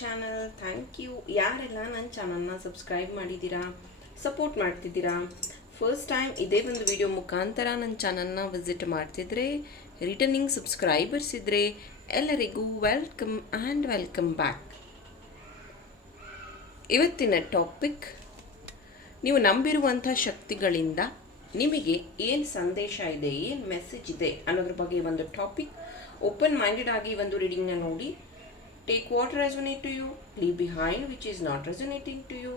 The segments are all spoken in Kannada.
ಚಾನಲ್ ಥ್ಯಾಂಕ್ ಯು ಯಾರೆಲ್ಲ ನನ್ನ ಚಾನಲ್ನ ಸಬ್ಸ್ಕ್ರೈಬ್ ಮಾಡಿದ್ದೀರಾ ಸಪೋರ್ಟ್ ಮಾಡ್ತಿದ್ದೀರಾ ಫಸ್ಟ್ ಟೈಮ್ ಇದೇ ಒಂದು ವಿಡಿಯೋ ಮುಖಾಂತರ ನನ್ನ ಚಾನಲ್ನ ವಿಸಿಟ್ ಮಾಡ್ತಿದ್ರೆ ರಿಟರ್ನಿಂಗ್ ಸಬ್ಸ್ಕ್ರೈಬರ್ಸ್ ಇದ್ದರೆ ಎಲ್ಲರಿಗೂ ವೆಲ್ಕಮ್ ಆ್ಯಂಡ್ ವೆಲ್ಕಮ್ ಬ್ಯಾಕ್ ಇವತ್ತಿನ ಟಾಪಿಕ್ ನೀವು ನಂಬಿರುವಂಥ ಶಕ್ತಿಗಳಿಂದ ನಿಮಗೆ ಏನು ಸಂದೇಶ ಇದೆ, ಏನು ಮೆಸೇಜ್ ಇದೆ ಅನ್ನೋದ್ರ ಬಗ್ಗೆ ಒಂದು ಟಾಪಿಕ್ ಓಪನ್ ಮೈಂಡೆಡ್ ಆಗಿ ಒಂದು ರೀಡಿಂಗ್ನ ನೋಡಿ. Take what resonate to you leave behind which is not resonating to you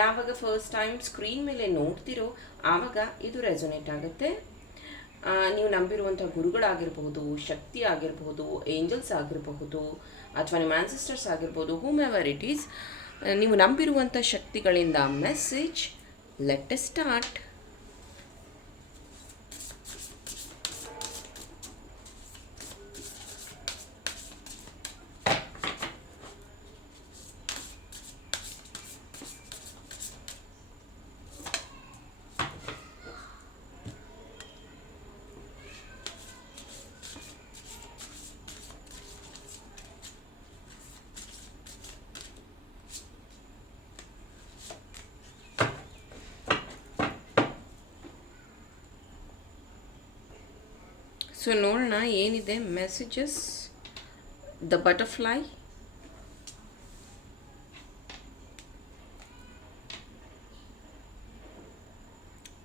ಯಾವಾಗ ಫಸ್ಟ್ ಟೈಮ್ ಸ್ಕ್ರೀನ್ ಮೇಲೆ ನೋಡ್ತಿರೋ, ಆವಾಗ ಇದು ರೆಸೊನೇಟ್ ಆಗುತ್ತೆ. ನೀವು ನಂಬಿರುವಂಥ ಗುರುಗಳಾಗಿರಬಹುದು, ಶಕ್ತಿ ಆಗಿರಬಹುದು ಏಂಜಲ್ಸ್ ಆಗಿರಬಹುದು, ಅಥವಾ ನಿಮ್ಮ ಆನ್ಸಿಸ್ಟರ್ಸ್ ಆಗಿರ್ಬೋದು ಹೂಮ್ ಎವರ್ ಇಟ್ ಈಸ್ ನೀವು ನಂಬಿರುವಂಥ ಶಕ್ತಿಗಳಿಂದ ಮೆಸೇಜ್ ಲೆಟ್ ಸ್ಟಾರ್ಟ್ ಸೊ ನೋಡೋಣ ಏನಿದೆ messages the butterfly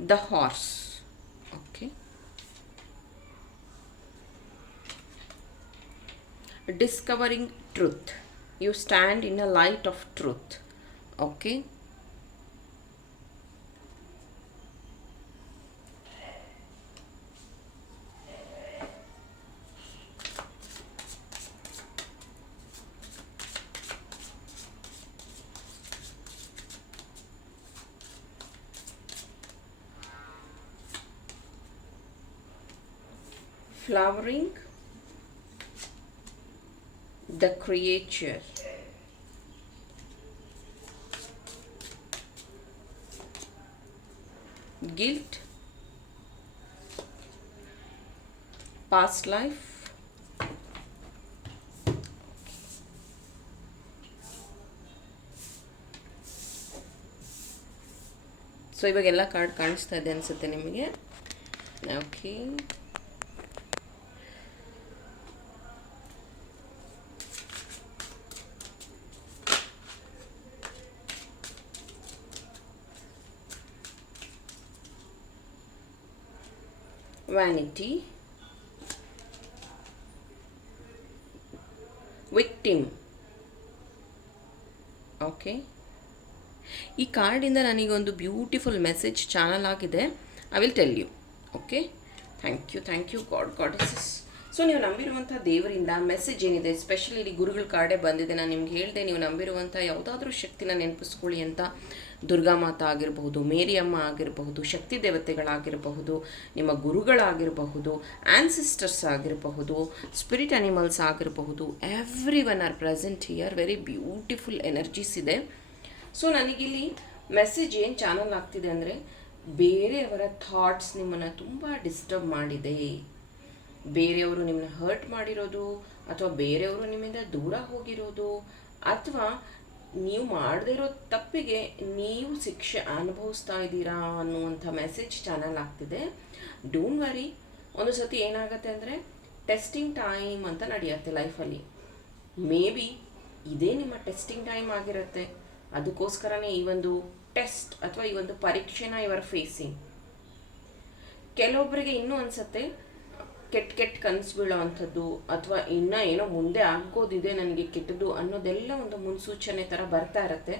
the horse okay discovering truth you stand in a light of truth okay flowering the creature guilt past life so ಇವಾಗೆಲ್ಲ ಕಾರ್ಡ್ ಕಾಣಿಸ್ತಾ ಇದೆ ಅನಿಸುತ್ತೆ ನಿಮಗೆ ಓಕೆ vanity, victim. ಓಕೆ ಈ ಕಾರ್ಡಿಂದ ನನಗೊಂದು ಬ್ಯೂಟಿಫುಲ್ ಮೆಸೇಜ್ ಚಾನಲ್ ಆಗಿದೆ. I will tell you okay thank you thank you god goddesses so ನೀವು ನಂಬಿರುವಂಥ ದೇವರಿಂದ ಮೆಸೇಜ್ ಏನಿದೆ ಸ್ಪೆಷಲಿ ಇಲ್ಲಿ ಗುರುಗಳ ಕಾರ್ಡೇ ಬಂದಿದೆ, ನಾನು ನಿಮ್ಗೆ ಹೇಳಿದೆ, ನೀವು ನಂಬಿರುವಂಥ ಯಾವುದಾದ್ರೂ ಶಕ್ತಿನ ನೆನಪಿಸ್ಕೊಳ್ಳಿ ಅಂತ. ದುರ್ಗಾ ಮಾತಾ ಆಗಿರಬಹುದು, ಮೇರಿಯಮ್ಮ ಆಗಿರಬಹುದು, ಶಕ್ತಿ ದೇವತೆಗಳಾಗಿರಬಹುದು, ನಿಮ್ಮ ಗುರುಗಳಾಗಿರಬಹುದು ಆನ್ಸಿಸ್ಟರ್ಸ್ ಆಗಿರಬಹುದು ಸ್ಪಿರಿಟ್ ಅನಿಮಲ್ಸ್ ಆಗಿರಬಹುದು every one are present here very beautiful energies ಇದೆ. ಸೊ ನನಗಿಲ್ಲಿ ಮೆಸೇಜ್ ಏನು ಚಾನಲ್ ಆಗ್ತಿದೆ ಅಂದರೆ, ಬೇರೆಯವರ ಥಾಟ್ಸ್ ನಿಮ್ಮನ್ನು ತುಂಬ ಡಿಸ್ಟರ್ಬ್ ಮಾಡಿದೆ. ಬೇರೆಯವರು ನಿಮ್ಮನ್ನ ಹರ್ಟ್ ಮಾಡಿರೋದು ಅಥವಾ ಬೇರೆಯವರು ನಿಮ್ಮಿಂದ ದೂರ ಹೋಗಿರೋದು ಅಥವಾ ನೀವು ಮಾಡದೇ ಇರೋ ತಪ್ಪಿಗೆ ನೀವು ಶಿಕ್ಷೆ ಅನುಭವಿಸ್ತಾ ಇದ್ದೀರಾ ಅನ್ನುವಂಥ ಮೆಸೇಜ್ ಚಾನಲ್ ಆಗ್ತಿದೆ. ಡೋಂಟ್ ವರಿ ಒಂದು ಸತಿ ಏನಾಗುತ್ತೆ ಅಂದರೆ ಟೆಸ್ಟಿಂಗ್ ಟೈಮ್ ಅಂತ ನಡೆಯುತ್ತೆ ಲೈಫಲ್ಲಿ ಮೇ ಬಿ ಇದೇ ನಿಮ್ಮ ಟೆಸ್ಟಿಂಗ್ ಟೈಮ್ ಆಗಿರುತ್ತೆ. ಅದಕ್ಕೋಸ್ಕರನೇ ಈ ಒಂದು ಟೆಸ್ಟ್ ಅಥವಾ ಈ ಒಂದು ಪರೀಕ್ಷೆನ ಇವರ್ ಫೇಸಿಂಗ್ ಕೆಲವೊಬ್ಬರಿಗೆ ಇನ್ನೂ ಅನ್ಸತ್ತೆ ಕೆಟ್ಟ ಕೆಟ್ಟ ಕನಸು ಬೀಳೋ ಅಂಥದ್ದು ಅಥವಾ ಇನ್ನೂ ಏನೋ ಮುಂದೆ ಆಗೋದಿದೆ ನನಗೆ ಕೆಟ್ಟದ್ದು ಅನ್ನೋದೆಲ್ಲ ಒಂದು ಮುನ್ಸೂಚನೆ ಥರ ಬರ್ತಾ ಇರತ್ತೆ.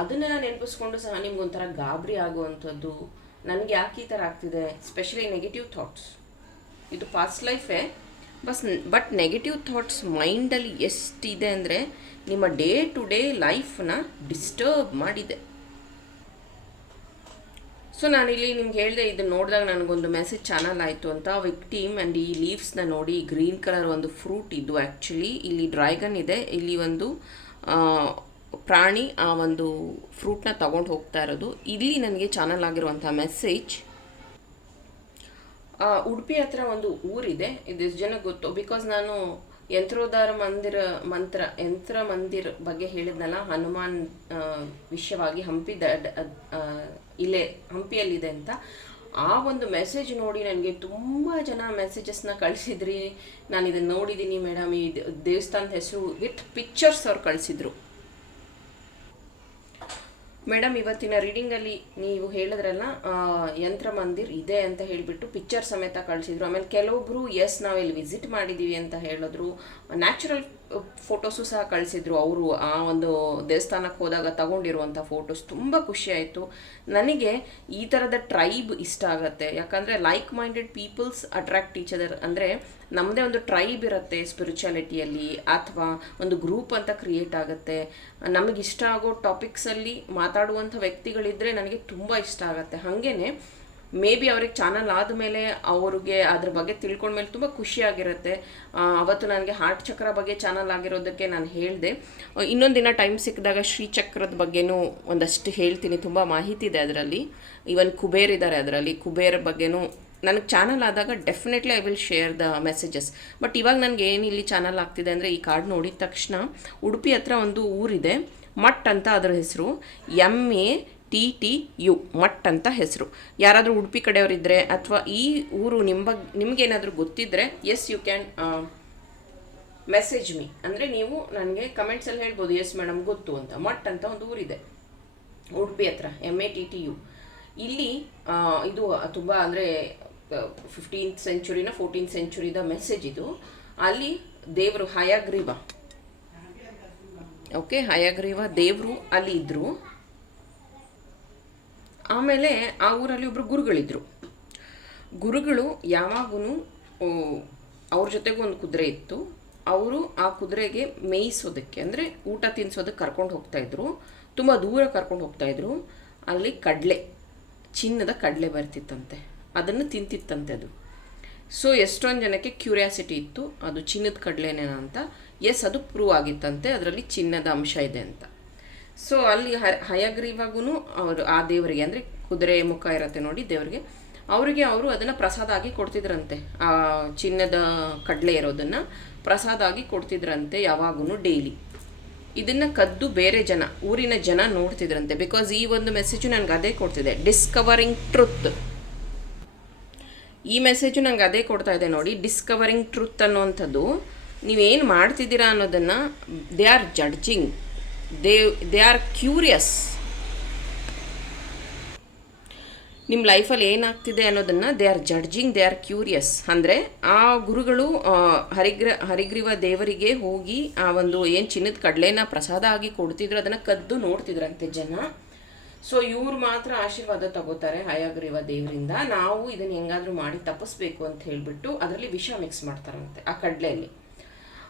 ಅದನ್ನೆಲ್ಲ ನೆನಪಿಸ್ಕೊಂಡು ಸಹ ನಿಮ್ಗೊಂಥರ ಗಾಬರಿ ಆಗುವಂಥದ್ದು, ನನಗೆ ಯಾಕೆ ಈ ಥರ ಆಗ್ತಿದೆ ಸ್ಪೆಷಲಿ ನೆಗೆಟಿವ್ ಥಾಟ್ಸ್ ಇದು ಪಾಸ್ಟ್ ಲೈಫೇ ಬಸ್ ಬಟ್ ನೆಗೆಟಿವ್ ಥಾಟ್ಸ್ ಮೈಂಡಲ್ಲಿ ಎಷ್ಟಿದೆ ಅಂದರೆ ನಿಮ್ಮ ಡೇ ಟು ಡೇ ಲೈಫನ್ನ ಡಿಸ್ಟರ್ಬ್ ಮಾಡಿದೆ. ಸೊ ನಾನಿಲ್ಲಿ ನಿಮ್ಗೆ ಹೇಳಿದೆ, ಇದನ್ನ ನೋಡಿದಾಗ ನನಗೊಂದು ಮೆಸೇಜ್ ಚಾನಲ್ ಆಯಿತು ಅಂತ. ವಿಕ್ಟೀಮ್ ಆ್ಯಂಡ್ ಈ ಲೀವ್ಸ್ನ ನೋಡಿ ಗ್ರೀನ್ ಕಲರ್ ಒಂದು ಫ್ರೂಟ್ ಇದ್ದು ಆ್ಯಕ್ಚುಲಿ ಇಲ್ಲಿ ಡ್ರ್ಯಾಗನ್ ಇದೆ. ಇಲ್ಲಿ ಒಂದು ಪ್ರಾಣಿ ಆ ಒಂದು ಫ್ರೂಟ್ನ ತಗೊಂಡು ಹೋಗ್ತಾ ಇರೋದು. ಇಲ್ಲಿ ನನಗೆ ಚಾನಲ್ ಆಗಿರುವಂಥ ಮೆಸೇಜ್ ಉಡುಪಿ ಹತ್ರ ಒಂದು ಊರಿದೆ. ಇದು ಎಷ್ಟು ಜನ ಗೊತ್ತು? ಬಿಕಾಸ್ ನಾನು ಯಂತ್ರೋದ್ಧಾರ ಮಂದಿರ, ಮಂತ್ರ, ಯಂತ್ರ ಮಂದಿರ ಬಗ್ಗೆ ಹೇಳಿದ್ನಲ್ಲ, ಹನುಮಾನ್ ವಿಷಯವಾಗಿ ಹಂಪಿ ದ ಇಲ್ಲೇ ಹಂಪಿಯಲ್ಲಿದೆ ಅಂತ. ಆ ಒಂದು ಮೆಸೇಜ್ ನೋಡಿ ನನಗೆ ತುಂಬ ಜನ ಮೆಸೇಜಸ್ನ ಕಳಿಸಿದ್ರಿ. ನಾನು ಇದನ್ನು ನೋಡಿದ್ದೀನಿ ಮೇಡಮ್ ಈ ದೇವಸ್ಥಾನದ ಹೆಸರು ವಿತ್ ಪಿಕ್ಚರ್ಸ್ ಅವ್ರು ಕಳಿಸಿದ್ರು. ಮೇಡಮ್ ಇವತ್ತಿನ ರೀಡಿಂಗಲ್ಲಿ ನೀವು ಹೇಳಿದ್ರಲ್ಲ ಯಂತ್ರ ಮಂದಿರ್ ಇದೆ ಅಂತ ಹೇಳಿಬಿಟ್ಟು ಪಿಕ್ಚರ್ ಸಮೇತ ಕಳಿಸಿದ್ರು. ಆಮೇಲೆ ಕೆಲವೊಬ್ರು ಎಸ್ ನಾವಿಲ್ಲಿ ವಿಸಿಟ್ ಮಾಡಿದ್ದೀವಿ ಅಂತ ಹೇಳಿದ್ರು. ನ್ಯಾಚುರಲ್ ಫೋಟೋಸು ಸಹ ಕಳಿಸಿದ್ರು ಅವರು ಆ ಒಂದು ದೇವಸ್ಥಾನಕ್ಕೆ ಹೋದಾಗ ತಗೊಂಡಿರುವಂಥ ಫೋಟೋಸ್ ತುಂಬ ಖುಷಿ ಆಯಿತು. ನನಗೆ ಈ ಥರದ ಟ್ರೈಬ್ ಇಷ್ಟ ಆಗುತ್ತೆ. ಯಾಕಂದರೆ like minded peoples attract each other ಅಂದರೆ ನಮ್ಮದೇ ಒಂದು ಟ್ರೈಬ್ ಇರುತ್ತೆ ಸ್ಪಿರಿಚುಯಾಲಿಟಿಯಲ್ಲಿ ಅಥವಾ ಒಂದು ಗ್ರೂಪ್ ಅಂತ ಕ್ರಿಯೇಟ್ ಆಗುತ್ತೆ. ನಮಗಿಷ್ಟ ಆಗೋ ಟಾಪಿಕ್ಸಲ್ಲಿ ಮಾತಾಡುವಂಥ ವ್ಯಕ್ತಿಗಳಿದ್ದರೆ ನನಗೆ ತುಂಬ ಇಷ್ಟ ಆಗುತ್ತೆ. ಹಾಗೇನೆ ಮೇ ಬಿ ಅವ್ರಿಗೆ ಚಾನಲ್ ಆದಮೇಲೆ ಅವ್ರಿಗೆ ಅದ್ರ ಬಗ್ಗೆ ತಿಳ್ಕೊಂಡ್ಮೇಲೆ ತುಂಬ ಖುಷಿಯಾಗಿರುತ್ತೆ ಅವತ್ತು ನನಗೆ ಹಾರ್ಟ್ ಚಕ್ರ ಬಗ್ಗೆ ಚಾನಲ್ ಆಗಿರೋದಕ್ಕೆ ನಾನು ಹೇಳಿದೆ. ಇನ್ನೊಂದು ದಿನ ಟೈಮ್ ಸಿಕ್ಕಿದಾಗ ಶ್ರೀಚಕ್ರದ ಬಗ್ಗೆನೂ ಒಂದಷ್ಟು ಹೇಳ್ತೀನಿ. ತುಂಬ ಮಾಹಿತಿ ಇದೆ ಅದರಲ್ಲಿ. ಇವನ್ ಕುಬೇರ್ ಇದ್ದಾರೆ ಅದರಲ್ಲಿ. ಕುಬೇರ್ ಬಗ್ಗೆನೂ ನನಗೆ ಚಾನಲ್ ಆದಾಗ definitely I will share the messages but ಇವಾಗ ನನಗೆ ಏನು ಇಲ್ಲಿ ಚಾನಲ್ ಆಗ್ತಿದೆ ಅಂದರೆ ಈ ಕಾರ್ಡ್ ನೋಡಿದ ತಕ್ಷಣ ಉಡುಪಿ ಹತ್ರ ಒಂದು ಊರಿದೆ. ಮಟ್ ಅಂತ ಅದರ ಹೆಸರು. M A T T U Mattu ಅಂತ ಹೆಸರು. ಯಾರಾದರೂ ಉಡುಪಿ ಕಡೆಯವರಿದ್ದರೆ ಅಥವಾ ಈ ಊರು ನಿಮ್ಮ ಬಗ್ಗೆ ನಿಮಗೇನಾದರೂ ಗೊತ್ತಿದ್ದರೆ yes you can message me ಅಂದರೆ ನೀವು ನನಗೆ ಕಮೆಂಟ್ಸಲ್ಲಿ ಹೇಳ್ಬೋದು ಎಸ್ ಮೇಡಮ್ ಗೊತ್ತು ಅಂತ. ಮಟ್ ಅಂತ ಒಂದು ಊರಿದೆ. ಉಡುಪಿ ಹತ್ರ M A T T U ಇಲ್ಲಿ ಇದು ತುಂಬ ಅಂದರೆ ಫಿಫ್ಟೀನ್ತ್ ಸೆಂಚುರಿನ ಫೋರ್ಟೀನ್ತ್ ಸೆಂಚುರಿದ ಮೆಸೇಜ್ ಇದು. ಅಲ್ಲಿ ದೇವರು ಹಯಗ್ರೀವ. ಓಕೆ ಹಯಗ್ರೀವ ದೇವರು ಅಲ್ಲಿ ಇದ್ದರು ಆಮೇಲೆ ಆ ಊರಲ್ಲಿ ಒಬ್ಬರು ಗುರುಗಳಿದ್ರು. ಗುರುಗಳು ಯಾವಾಗೂ ಅವ್ರ ಜೊತೆಗೂ ಒಂದು ಕುದುರೆ ಇತ್ತು. ಅವರು ಆ ಕುದುರೆಗೆ ಮೇಯಿಸೋದಕ್ಕೆ, ಅಂದರೆ ಊಟ ತಿನ್ನಿಸೋದಕ್ಕೆ ಕರ್ಕೊಂಡು ಹೋಗ್ತಾಯಿದ್ರು ತುಂಬ ದೂರ ಕರ್ಕೊಂಡು ಹೋಗ್ತಾಯಿದ್ರು ಅಲ್ಲಿ ಕಡಲೆ, ಚಿನ್ನದ ಕಡಲೆ ಬರ್ತಿತ್ತಂತೆ. ಅದನ್ನು ತಿಂತಿತ್ತಂತೆ ಅದು. ಸೊ ಎಷ್ಟೊಂದು ಜನಕ್ಕೆ ಕ್ಯೂರಿಯಾಸಿಟಿ ಇತ್ತು. ಅದು ಚಿನ್ನದ ಕಡಲೆನೇನ ಅಂತ. ಎಸ್ ಅದು ಪ್ರೂವ್ ಆಗಿತ್ತಂತೆ. ಅದರಲ್ಲಿ ಚಿನ್ನದ ಅಂಶ ಇದೆ ಅಂತ. ಸೊ ಅಲ್ಲಿ ಹಯಗ್ರೀವಾಗೂ ಅವರು ಆ ದೇವರಿಗೆ, ಅಂದರೆ ಕುದುರೆ ಮುಖ ಇರತ್ತೆ ನೋಡಿ ದೇವರಿಗೆ. ಅವರಿಗೆ ಅವರು ಅದನ್ನು ಪ್ರಸಾದ ಆಗಿ ಕೊಡ್ತಿದ್ರಂತೆ. ಆ ಚಿನ್ನದ ಕಡಲೆ ಇರೋದನ್ನು ಪ್ರಸಾದ ಆಗಿ ಕೊಡ್ತಿದ್ರಂತೆ ಯಾವಾಗೂ ಡೈಲಿ ಇದನ್ನು ಕದ್ದು ಬೇರೆ ಜನ, ಊರಿನ ಜನ ನೋಡ್ತಿದ್ರಂತೆ. ಬಿಕಾಸ್ ಈ ಒಂದು ಮೆಸೇಜು ನನಗೆ ಅದೇ ಕೊಡ್ತಿದೆ. ಡಿಸ್ಕವರಿಂಗ್ ಟ್ರುತ್ ಈ ಮೆಸೇಜು ನಂಗೆ ಅದೇ ಕೊಡ್ತಾ ಇದೆ ನೋಡಿ ಡಿಸ್ಕವರಿಂಗ್ ಟ್ರುತ್ ಅನ್ನುವಂಥದ್ದು ನೀವೇನು ಮಾಡ್ತಿದ್ದೀರಾ ಅನ್ನೋದನ್ನು they are judging they they are curious ನಿಮ್ಮ ಲೈಫಲ್ಲಿ ಏನಾಗ್ತಿದೆ ಅನ್ನೋದನ್ನು they are judging they are curious ಅಂದರೆ ಆ ಗುರುಗಳು ಹರಿಗ್ರ, ಹರಿಗ್ರೀವ ದೇವರಿಗೆ ಹೋಗಿ ಆ ಒಂದು ಏನು ಚಿನ್ನದ ಕಡಲೆನ ಪ್ರಸಾದ ಆಗಿ ಕೊಡ್ತಿದ್ರು, ಅದನ್ನು ಕದ್ದು ನೋಡ್ತಿದ್ರಂತೆ ಜನ. ಸೊ ಇವ್ರು ಮಾತ್ರ ಆಶೀರ್ವಾದ ತಗೋತಾರೆ ಹಯಗ್ರೀವ ದೇವರಿಂದ. ನಾವು ಇದನ್ನು ಹೆಂಗಾದರೂ ಮಾಡಿ ತಪ್ಪಿಸ್ಬೇಕು ಅಂತ ಹೇಳಿಬಿಟ್ಟು ಅದರಲ್ಲಿ ವಿಷ ಮಿಕ್ಸ್ ಮಾಡ್ತಾರಂತೆ ಆ ಕಡಲೆಯಲ್ಲಿ.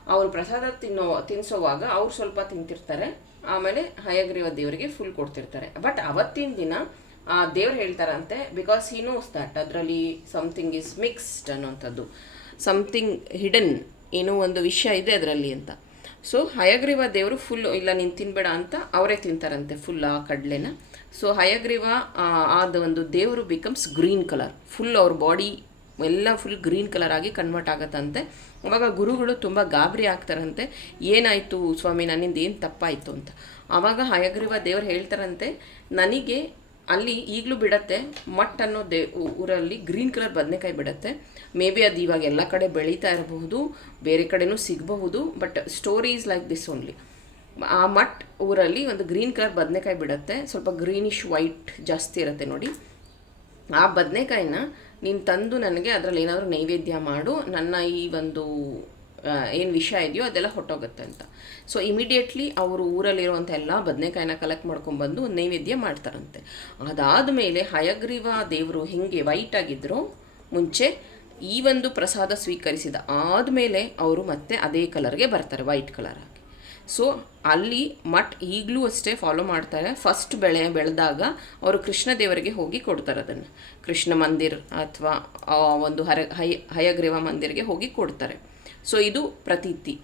ಅವರು ಪ್ರಸಾದ ತಿನ್ನೋ, ತಿನ್ಸೋವಾಗ ಅವ್ರು ಸ್ವಲ್ಪ ತಿಂತಿರ್ತಾರೆ. ಆಮೇಲೆ ಹಯಗ್ರೀವ ದೇವರಿಗೆ ಫುಲ್ ಕೊಡ್ತಿರ್ತಾರೆ. ಬಟ್ ಅವತ್ತಿನ ದಿನ, ಆ, ದೇವ್ರು ಹೇಳ್ತಾರಂತೆ ಬಿಕಾಸ್ ಹಿ ನೋಸ್ ದಟ್ ಅದರಲ್ಲಿ ಸಮಥಿಂಗ್ ಈಸ್ ಮಿಕ್ಸ್ಡ್ ಅನ್ನೋಂಥದ್ದು ಸಮಥಿಂಗ್ ಹಿಡನ್ ಏನೋ ಒಂದು ವಿಷಯ ಇದೆ ಅದರಲ್ಲಿ ಅಂತ. ಸೊ ಹಯಗ್ರೀವ ದೇವರು ಫುಲ್ ಇಲ್ಲ ನೀನು ತಿನ್ಬೇಡ ಅಂತ ಅವರೇ ತಿಂತಾರಂತೆ ಫುಲ್ ಆ ಕಡಲೆನ. ಸೊ ಹಯಗ್ರೀವ ಆದ ಒಂದು ದೇವರು ಬಿಕಮ್ಸ್ ಗ್ರೀನ್ ಕಲರ್ ಫುಲ್ ಅವ್ರ ಬಾಡಿ ಎಲ್ಲ ಫುಲ್ ಗ್ರೀನ್ ಕಲರ್ ಆಗಿ ಕನ್ವರ್ಟ್ ಆಗತ್ತಂತೆ. ಅವಾಗ ಗುರುಗಳು ತುಂಬ ಗಾಬರಿ ಆಗ್ತಾರಂತೆ. ಏನಾಯಿತು ಸ್ವಾಮಿ, ನನ್ನಿಂದ ಏನು ತಪ್ಪಾಯಿತು ಅಂತ. ಆವಾಗ ಹಯಗ್ರೀವ ದೇವರು ಹೇಳ್ತಾರಂತೆ, ನನಗೆ ಅಲ್ಲಿ ಈಗಲೂ ಬಿಡತ್ತೆ, ಮಟ್ ಅನ್ನೋ ದೇ ಊರಲ್ಲಿ ಗ್ರೀನ್ ಕಲರ್ ಬದನೆಕಾಯಿ ಬಿಡತ್ತೆ. ಮೇ ಬಿ ಅದು ಇವಾಗ ಎಲ್ಲ ಕಡೆ ಬೆಳೀತಾ ಇರಬಹುದು, ಬೇರೆ ಕಡೆನೂ ಸಿಗಬಹುದು but story is like this only ಆ ಮಟ್ ಊರಲ್ಲಿ ಒಂದು ಗ್ರೀನ್ ಕಲರ್ ಬದನೆಕಾಯಿ ಬಿಡುತ್ತೆ, ಸ್ವಲ್ಪ ಗ್ರೀನಿಶ್ ವೈಟ್ ಜಾಸ್ತಿ ಇರುತ್ತೆ ನೋಡಿ. ಆ ಬದನೆಕಾಯಿನ ನೀನು ತಂದು ನನಗೆ ಅದರಲ್ಲಿ ಏನಾದರೂ ನೈವೇದ್ಯ ಮಾಡು, ನನ್ನ ಈ ಒಂದು ಏನು ವಿಷಯ ಇದೆಯೋ ಅದೆಲ್ಲ ಹೊಟ್ಟೋಗುತ್ತೆ ಅಂತ. ಸೊ ಇಮಿಡಿಯೇಟ್ಲಿ ಅವರು ಊರಲ್ಲಿರುವಂಥ ಎಲ್ಲ ಬದನೆಕಾಯಿನ ಕಲೆಕ್ಟ್ ಮಾಡ್ಕೊಂಡ್ಬಂದು ನೈವೇದ್ಯ ಮಾಡ್ತಾರಂತೆ. ಅದಾದ ಮೇಲೆ ಹಯಗ್ರೀವ ದೇವರು ಹೆಂಗೆ ವೈಟ್ ಆಗಿದ್ರು, ಮುಂಚೆ ಈ ಒಂದು ಪ್ರಸಾದ ಸ್ವೀಕರಿಸಿದ ಆದಮೇಲೆ ಅವರು ಮತ್ತೆ ಅದೇ ಕಲರ್ಗೆ ಬರ್ತಾರೆ ವೈಟ್ ಕಲರ್ ಸೊ ಅಲ್ಲಿ ಮಠ ಈಗಲೂ ಅಷ್ಟೇ ಫಾಲೋ ಮಾಡ್ತಾರೆ. ಫಸ್ಟ್ ಬೆಳೆ ಬೆಳೆದಾಗ ಅವರು ಕೃಷ್ಣ ದೇವರಿಗೆ ಹೋಗಿ ಕೊಡ್ತಾರೆ ಅದನ್ನು. ಕೃಷ್ಣ ಮಂದಿರ್ ಅಥವಾ ಒಂದು ಹರ, ಹೈ, ಹಯಗ್ರೀವ ಮಂದಿರ್ಗೆ ಹೋಗಿ ಕೊಡ್ತಾರೆ. ಸೊ ಇದು ಪ್ರತೀತಿ.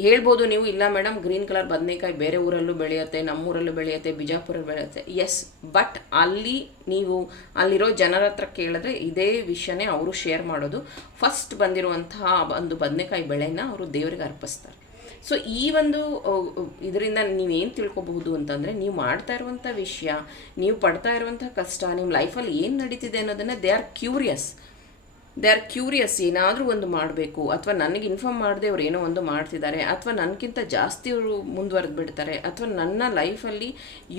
ಹೇಳ್ಬೋದು ನೀವು, ಇಲ್ಲ ಮೇಡಮ್ ಗ್ರೀನ್ ಕಲರ್ ಬದನೆಕಾಯಿ ಬೇರೆ ಊರಲ್ಲೂ ಬೆಳೆಯುತ್ತೆ, ನಮ್ಮೂರಲ್ಲೂ ಬೆಳೆಯುತ್ತೆ, ಬಿಜಾಪುರಲ್ಲಿ ಬೆಳೆಯುತ್ತೆ. ಎಸ್ ಬಟ್ ಅಲ್ಲಿ ನೀವು, ಅಲ್ಲಿರೋ ಜನರ ಹತ್ರ ಕೇಳಿದ್ರೆ ಇದೇ ವಿಷಯನೇ ಅವರು ಶೇರ್ ಮಾಡೋದು. ಫಸ್ಟ್ ಬಂದಿರುವಂತಹ ಒಂದು ಬದನೆಕಾಯಿ ಬೆಳೆನ ಅವರು ದೇವರಿಗೆ ಅರ್ಪಿಸ್ತಾರೆ. ಸೊ ಈ ಒಂದು ಇದರಿಂದ ನೀವೇನು ತಿಳ್ಕೊಬಹುದು ಅಂತಂದರೆ, ನೀವು ಮಾಡ್ತಾ ಇರುವಂಥ ವಿಷಯ, ನೀವು ಪಡ್ತಾ ಇರುವಂಥ ಕಷ್ಟ, ನಿಮ್ಮ ಲೈಫಲ್ಲಿ ಏನು ನಡೀತಿದೆ ಅನ್ನೋದನ್ನು they are curious they are curious ಏನಾದರೂ ಒಂದು ಮಾಡಬೇಕು. ಅಥವಾ ನನಗೆ ಇನ್ಫಾರ್ಮ್ ಮಾಡದೆ ಅವ್ರು ಏನೋ ಒಂದು ಮಾಡ್ತಿದ್ದಾರೆ. ಅಥವಾ ನನಗಿಂತ ಜಾಸ್ತಿ ಅವರು ಮುಂದುವರೆದು ಬಿಡ್ತಾರೆ. ಅಥವಾ ನನ್ನ ಲೈಫಲ್ಲಿ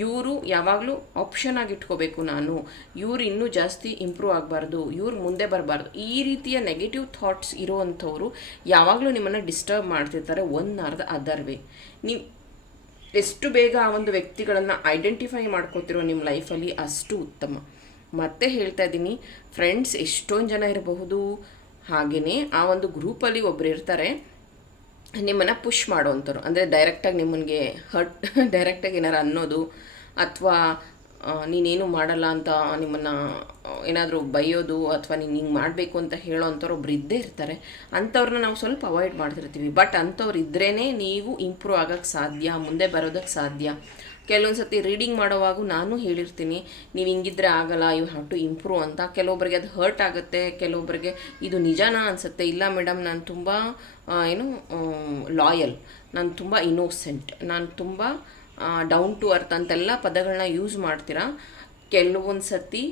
ಇವರು ಯಾವಾಗಲೂ ಆಪ್ಷನ್ ಆಗಿ ಇಟ್ಕೋಬೇಕು ನಾನು. ಇವರು ಇನ್ನೂ ಜಾಸ್ತಿ ಇಂಪ್ರೂವ್ ಆಗಬಾರ್ದು. ಇವ್ರು ಮುಂದೆ ಬರಬಾರ್ದು. ಈ ರೀತಿಯ ನೆಗೆಟಿವ್ ಥಾಟ್ಸ್ ಇರುವಂಥವ್ರು ಯಾವಾಗಲೂ ನಿಮ್ಮನ್ನು ಡಿಸ್ಟರ್ಬ್ ಮಾಡ್ತಿರ್ತಾರೆ ಒನ್ ಅರ್ಧ ಅದರ್ ವೇ ನೀವು ಎಷ್ಟು ಬೇಗ ಆ ಒಂದು ವ್ಯಕ್ತಿಗಳನ್ನು ಐಡೆಂಟಿಫೈ ಮಾಡ್ಕೋತಿರೋ ನಿಮ್ಮ ಲೈಫಲ್ಲಿ ಅಷ್ಟು ಉತ್ತಮ. ಮತ್ತೆ ಹೇಳ್ತಾ ಇದ್ದೀನಿ ಫ್ರೆಂಡ್ಸ್ ಎಷ್ಟೊಂದು ಜನ ಇರಬಹುದು. ಹಾಗೆಯೇ ಆ ಒಂದು ಗ್ರೂಪಲ್ಲಿ ಒಬ್ಬರು ಇರ್ತಾರೆ. ನಿಮ್ಮನ್ನು ಪುಷ್ ಮಾಡೋವಂಥವ್ರು ಅಂದರೆ ಡೈರೆಕ್ಟಾಗಿ ನಿಮ್ಮನಿಗೆ ಹರ್ಟ್ ಡೈರೆಕ್ಟಾಗಿ ಏನಾರು ಅನ್ನೋದು ಅಥವಾ ನೀನೇನು ಮಾಡಲ್ಲ ಅಂತ ನಿಮ್ಮನ್ನು ಏನಾದರೂ ಬೈಯೋದು ಅಥವಾ ನೀನು ಹಿಂಗೆ ಮಾಡಬೇಕು ಅಂತ ಹೇಳೋ ಅಂಥವ್ರು ಒಬ್ರು ಇದ್ದೇ ಇರ್ತಾರೆ. ಅಂಥವ್ರನ್ನ ನಾವು ಸ್ವಲ್ಪ ಅವಾಯ್ಡ್ ಮಾಡ್ತಿರ್ತೀವಿ. ಬಟ್ ಅಂಥವ್ರು ಇದ್ರೇ ನೀವು ಇಂಪ್ರೂವ್ ಆಗೋಕ್ಕೆ ಸಾಧ್ಯ, ಮುಂದೆ ಬರೋದಕ್ಕೆ ಸಾಧ್ಯ. ಕೆಲವೊಂದು ಸತಿ ರೀಡಿಂಗ್ ಮಾಡೋವಾಗೂ ನಾನು ಹೇಳಿರ್ತೀನಿ, ನೀವು ಹಿಂಗಿದ್ರೆ ಆಗಲ್ಲ ಯು ಹ್ಯಾವ್ ಟು ಇಂಪ್ರೂವ್ ಅಂತ. ಕೆಲವೊಬ್ಬರಿಗೆ ಅದು ಹರ್ಟ್ ಆಗುತ್ತೆ ಕೆಲವೊಬ್ಬರಿಗೆ ಇದು ನಿಜಾನ ಅನಿಸುತ್ತೆ. ಇಲ್ಲ ಮೇಡಮ್ ನಾನು ತುಂಬ ಏನು ಲಾಯಲ್ ನಾನು ತುಂಬ ಇನ್ನೋಸೆಂಟ್ ನಾನು ತುಂಬ ಡೌನ್ ಟು ಅರ್ತ್ ಅಂತೆಲ್ಲ ಪದಗಳನ್ನ ಯೂಸ್ ಮಾಡ್ತೀರಾ. ಕೆಲವೊಂದು ಸತಿ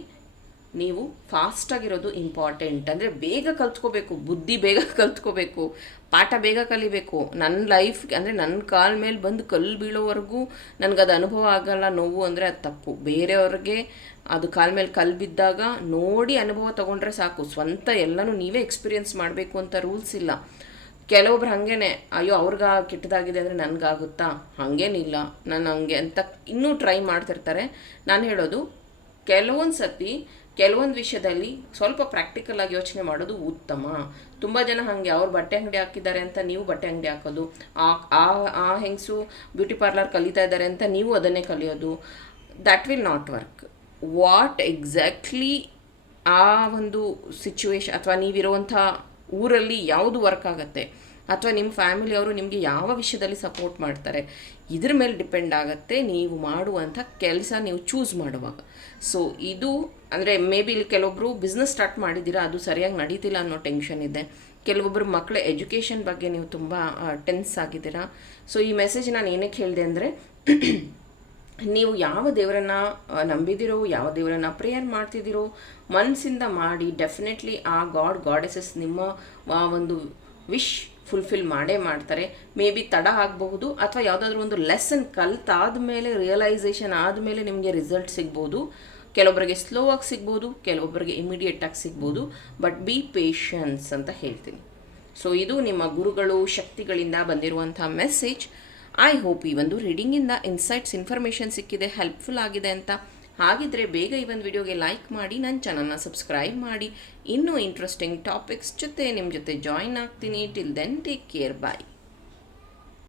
ನೀವು ಫಾಸ್ಟಾಗಿರೋದು ಇಂಪಾರ್ಟೆಂಟ್ ಅಂದರೆ ಬೇಗ ಕಲ್ತ್ಕೋಬೇಕು, ಬುದ್ಧಿ ಬೇಗ ಕಲ್ತ್ಕೋಬೇಕು, ಪಾಠ ಬೇಗ ಕಲಿಬೇಕು. ನನ್ನ ಲೈಫ್ ಅಂದರೆ ನನ್ನ ಕಾಲ ಮೇಲೆ ಬಂದು ಕಲ್ಲು ಬೀಳೋವರೆಗೂ ನನಗದು ಅನುಭವ ಆಗಲ್ಲ ನೋವು ಅಂದರೆ ಅದು ತಪ್ಪು. ಬೇರೆಯವ್ರಿಗೆ ಅದು ಕಾಲ ಮೇಲೆ ಕಲ್ಲು ಬಿದ್ದಾಗ ನೋಡಿ ಅನುಭವ ತೊಗೊಂಡ್ರೆ ಸಾಕು. ಸ್ವಂತ ಎಲ್ಲನೂ ನೀವೇ ಎಕ್ಸ್ಪೀರಿಯೆನ್ಸ್ ಮಾಡಬೇಕು ಅಂತ ರೂಲ್ಸ್ ಇಲ್ಲ. ಕೆಲವೊಬ್ರು ಹಾಗೇನೆ, ಅಯ್ಯೋ, ಅವ್ರಿಗೆ ಕೆಟ್ಟದಾಗಿದೆ ಅಂದರೆ ನನಗಾಗುತ್ತಾ? ಹಾಗೇನಿಲ್ಲ. ನಾನು ಹಂಗೆ ಅಂತ ಇನ್ನೂ ಟ್ರೈ ಮಾಡ್ತಿರ್ತಾರೆ. ನಾನು ಹೇಳೋದು ಕೆಲವೊಂದು ಸತಿ ಕೆಲವೊಂದು ವಿಷಯದಲ್ಲಿ ಸ್ವಲ್ಪ ಪ್ರಾಕ್ಟಿಕಲ್ ಆಗಿ ಯೋಚನೆ ಮಾಡೋದು ಉತ್ತಮ. ತುಂಬ ಜನ ಹಾಗೆ ಅವ್ರು ಬಟ್ಟೆ ಅಂಗಡಿ ಹಾಕಿದ್ದಾರೆ ಅಂತ ನೀವು ಬಟ್ಟೆ ಅಂಗಡಿ ಹಾಕೋದು, ಆ ಆ ಹೆಂಗಸು ಬ್ಯೂಟಿ ಪಾರ್ಲರ್ ಕಲಿತಾ ಇದ್ದಾರೆ ಅಂತ ನೀವು ಅದನ್ನೇ ಕಲಿಯೋದು. That will not work what exactly ಆ ಒಂದು ಸಿಚುವೇಶನ್ ಅಥವಾ ನೀವಿರುವಂಥ ಊರಲ್ಲಿ ಯಾವುದು ವರ್ಕ್ ಆಗುತ್ತೆ? ಅಥವಾ ನಿಮ್ಮ ಫ್ಯಾಮಿಲಿಯವರು ನಿಮಗೆ ಯಾವ ವಿಷಯದಲ್ಲಿ ಸಪೋರ್ಟ್ ಮಾಡ್ತಾರೆ? ಇದ್ರ ಮೇಲೆ ಡಿಪೆಂಡ್ ಆಗುತ್ತೆ. ನೀವು ಮಾಡುವಂಥ ಕೆಲಸ ನೀವು ಚೂಸ್ ಮಾಡುವಾಗ. ಸೊ ಇದು ಅಂದರೆ ಮೇ ಬಿ ಇಲ್ಲಿ ಕೆಲವೊಬ್ಬರು ಬಿಸ್ನೆಸ್ ಸ್ಟಾರ್ಟ್ ಮಾಡಿದ್ದೀರಾ, ಅದು ಸರಿಯಾಗಿ ನಡೀತಿಲ್ಲ ಅನ್ನೋ ಟೆನ್ಷನ್ ಇದೆ. ಕೆಲವೊಬ್ಬರು ಮಕ್ಕಳ ಎಜುಕೇಷನ್ ಬಗ್ಗೆ ನೀವು ತುಂಬ ಟೆನ್ಸ್ ಆಗಿದ್ದೀರಾ. ಸೊ ಈ ಮೆಸೇಜ್ ನಾನು ಏನಕ್ಕೆ ಹೇಳಿದೆ ಅಂದರೆ, ನೀವು ಯಾವ ದೇವರನ್ನ ನಂಬಿದಿರೋ, ಯಾವ ದೇವರನ್ನ ಪ್ರೇಯರ್ ಮಾಡ್ತಿದ್ದೀರೋ ಮನಸ್ಸಿಂದ ಮಾಡಿ ಡೆಫಿನೆಟ್ಲಿ ಆ ಗಾಡ್ ಗಾಡೆಸಸ್ ನಿಮ್ಮ ಒಂದು ವಿಶ್ ಫುಲ್ಫಿಲ್ ಮಾಡೇ ಮಾಡ್ತಾರೆ. ಮೇ ಬಿ ತಡ ಆಗಬಹುದು, ಅಥವಾ ಯಾವುದಾದ್ರೂ ಒಂದು ಲೆಸನ್ ಕಲ್ತಾದ ಮೇಲೆ ರಿಯಲೈಸೇಷನ್ ಆದಮೇಲೆ ನಿಮಗೆ ರಿಸಲ್ಟ್ ಸಿಗ್ಬೋದು. ಕೆಲವೊಬ್ಬರಿಗೆ ಸ್ಲೋ ಆಗಿ ಸಿಗ್ಬೋದು, ಕೆಲವೊಬ್ಬರಿಗೆ ಇಮಿಡಿಯೇಟಾಗಿ ಸಿಗ್ಬೋದು ಬಟ್ ಬಿ ಪೇಷನ್ಸ್ ಅಂತ ಹೇಳ್ತೀನಿ. ಸೊ ಇದು ನಿಮ್ಮ ಗುರುಗಳು, ಶಕ್ತಿಗಳಿಂದ ಬಂದಿರುವಂಥ ಮೆಸೇಜ್ ಐ ಹೋಪ್ ಈ ಒಂದು ರೀಡಿಂಗಿಂದ ಇನ್ಸೈಟ್ಸ್ ಇನ್ಫಾರ್ಮೇಷನ್ ಸಿಕ್ಕಿದೆ ಹೆಲ್ಪ್ಫುಲ್ ಆಗಿದೆ ಅಂತ. ಹಾಗಿದ್ರೆ ಬೇಗ ಈ ಒಂದು ವಿಡಿಯೋಗೆ ಲೈಕ್ ಮಾಡಿ, ನನ್ನ ಚಾನಲ್ನ ಸಬ್ಸ್ಕ್ರೈಬ್ ಮಾಡಿ. ಇನ್ನೂ ಇಂಟ್ರೆಸ್ಟಿಂಗ್ ಟಾಪಿಕ್ಸ್ ಜೊತೆ ನಿಮ್ಮ ಜೊತೆ ಜಾಯಿನ್ ಆಗ್ತೀನಿ. Till then take care bye